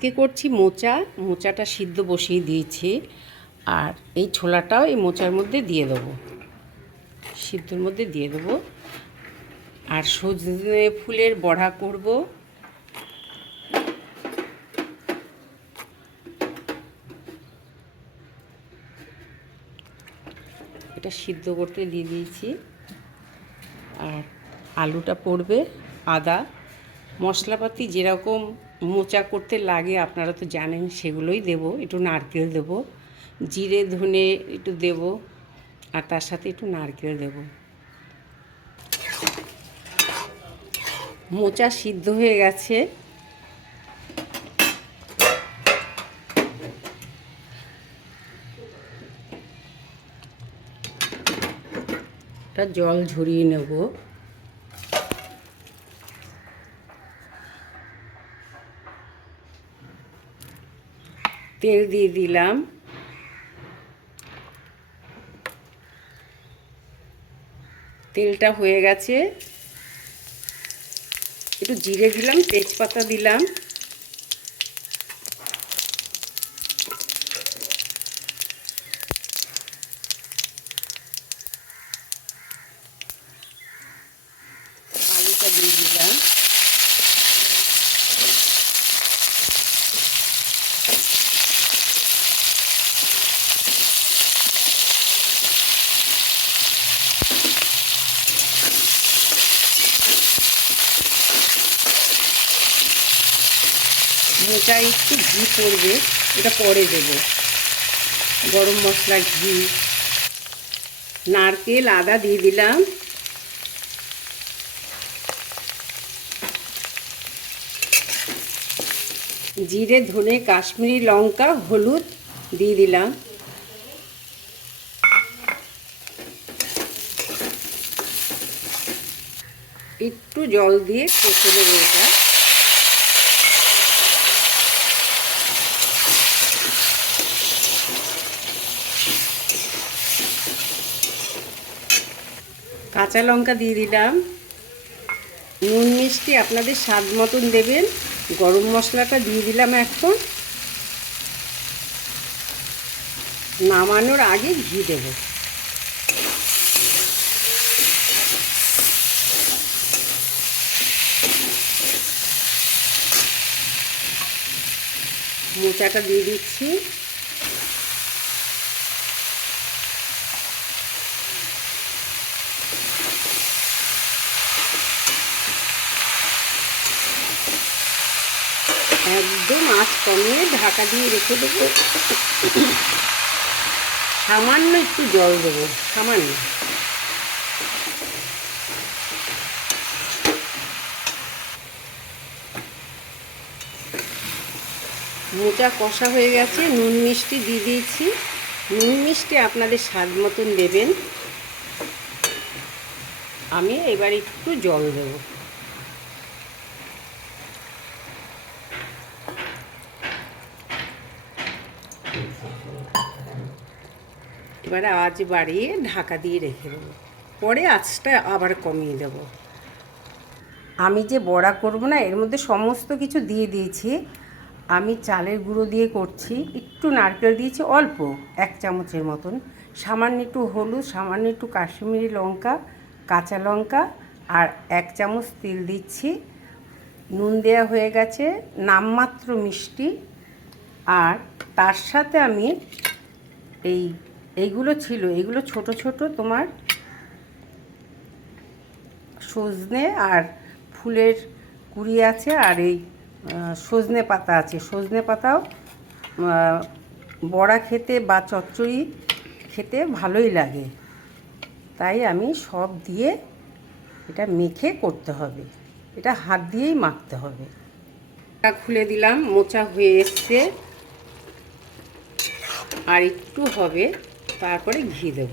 আজকে করছি মোচা। মোচাটা সিদ্ধ বসিয়ে দিয়েছি, আর এই ছোলাটাও এই মোচার মধ্যে দিয়ে দেবো, সিদ্ধর মধ্যে দিয়ে দেবো। আর সজনে ফুলের বড়া করব। এটা সিদ্ধ করতে দিয়ে দিয়েছি। আর আলুটা পড়বে, আদা, মশলাপাতি যেরকম মোচা করতে লাগে আপনারা তো জানেন, সেগুলোই দেব। একটু নারকেল দেব, জিরে ধনে একটু দেব, আর তার সাথে একটু নারকেল দেব। মোচা সিদ্ধ হয়ে গেছে। এটা জল ঝরিয়ে নেব। তেল দিয়ে দিলাম। তেলটা হয়ে গেছে, একটু জিরে দিলাম, তেজপাতা দিলাম, আলুটা দিয়ে দিলাম। মোচায় একটু ঘি পড়বে, এটা পরে দেব। গরম মশলা, ঘি, নারকেল, আদা দিয়ে দিলাম। জিরে ধনে কাশ্মীরি লঙ্কা হলুদ দিয়ে দিলাম। একটু জল দিয়ে কষে নেব এটা। কাঁচা লঙ্কা দিয়ে দিলাম। নুন মিষ্টি আপনাদের স্বাদ মতন দেবেন। গরম মশলাটা দিয়ে দিলাম এখন। নামানোর আগে ঘি দেব। মোচাটা দিয়ে দিচ্ছি। একদম আঁচ কমিয়ে ঢাকা দিয়ে রেখে দেবো। সামান্য একটু জল দেবো, সামান্য। মোচা কষা হয়ে গেছে, নুন মিষ্টি দিয়ে দিয়েছি। নুন মিষ্টি আপনাদের স্বাদ মতন দেবেন। আমি এবার একটু জল দেব। এবার আঁচ বাড়িয়ে ঢাকা দিয়ে রেখে দেবো, পরে আঁচটা আবার কমিয়ে দেব। আমি যে বড়া করব না, এর মধ্যে সমস্ত কিছু দিয়ে দিয়েছি। আমি চালের গুঁড়ো দিয়ে করছি, একটু নারকেল দিয়েছি অল্প, 1 চামচের মতন, সামান্য একটু হলুদ, সামান্য একটু কাশ্মীরি লঙ্কা, কাঁচা লঙ্কা, আর 1 চামচ তিল দিচ্ছি। নুন দেওয়া হয়ে গেছে, নামমাত্র মিষ্টি। আর তার সাথে আমি এইগুলো ছিল, এগুলো ছোট ছোট তোমার সজনে আর ফুলের কুড়ি আছে, আর এই সজনে পাতা আছে। সজনে পাতাও বড়া খেতে বা চচ্চড়ি খেতে ভালোই লাগে, তাই আমি সব দিয়ে এটা মেখে করতে হবে। এটা হাত দিয়েই মাখতে হবে। এটা খুলে দিলাম, মোচা হয়ে এসছে, আর একটু হবে, তারপরে ঘি দেব।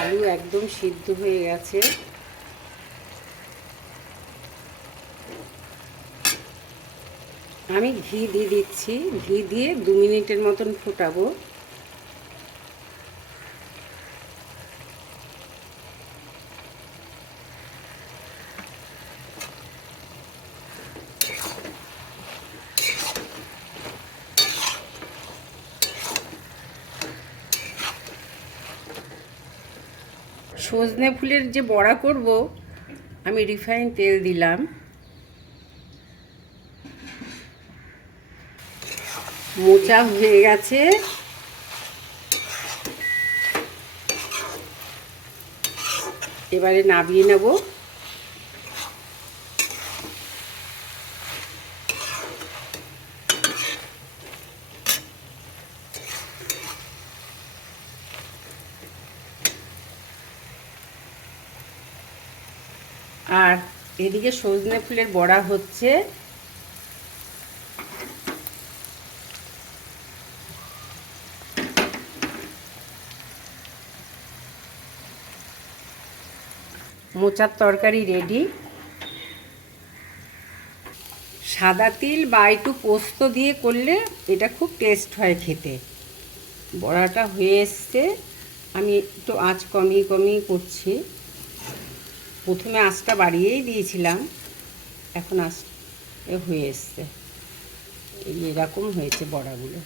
আলু একদম সিদ্ধ হয়ে গেছে। আমি ঘি দিয়ে দিচ্ছি, ঘি দিয়ে 2 মিনিটের মতন ফোটাবো। সজনে ফুলের যে বড়া করব, আমি রিফাইন তেল দিলাম। মোচা হয়ে গেছে। এবারে নামিয়ে নেব। আর এদিকে সজনে ফুলের বড়া হচ্ছে। মোচার তরকারি রেডি। সাদা তিল বা একটু পোস্ত দিয়ে করলে এটা খুব টেস্ট হয় খেতে। বড়াটা হয়ে এসছে। আমি একটু আঁচ কমিয়ে করছি। প্রথমে আঁচটা বাড়িয়েই দিয়েছিলাম, এখন আঁচ হয়ে এসছে। এরকম হয়েছে বড়াগুলো।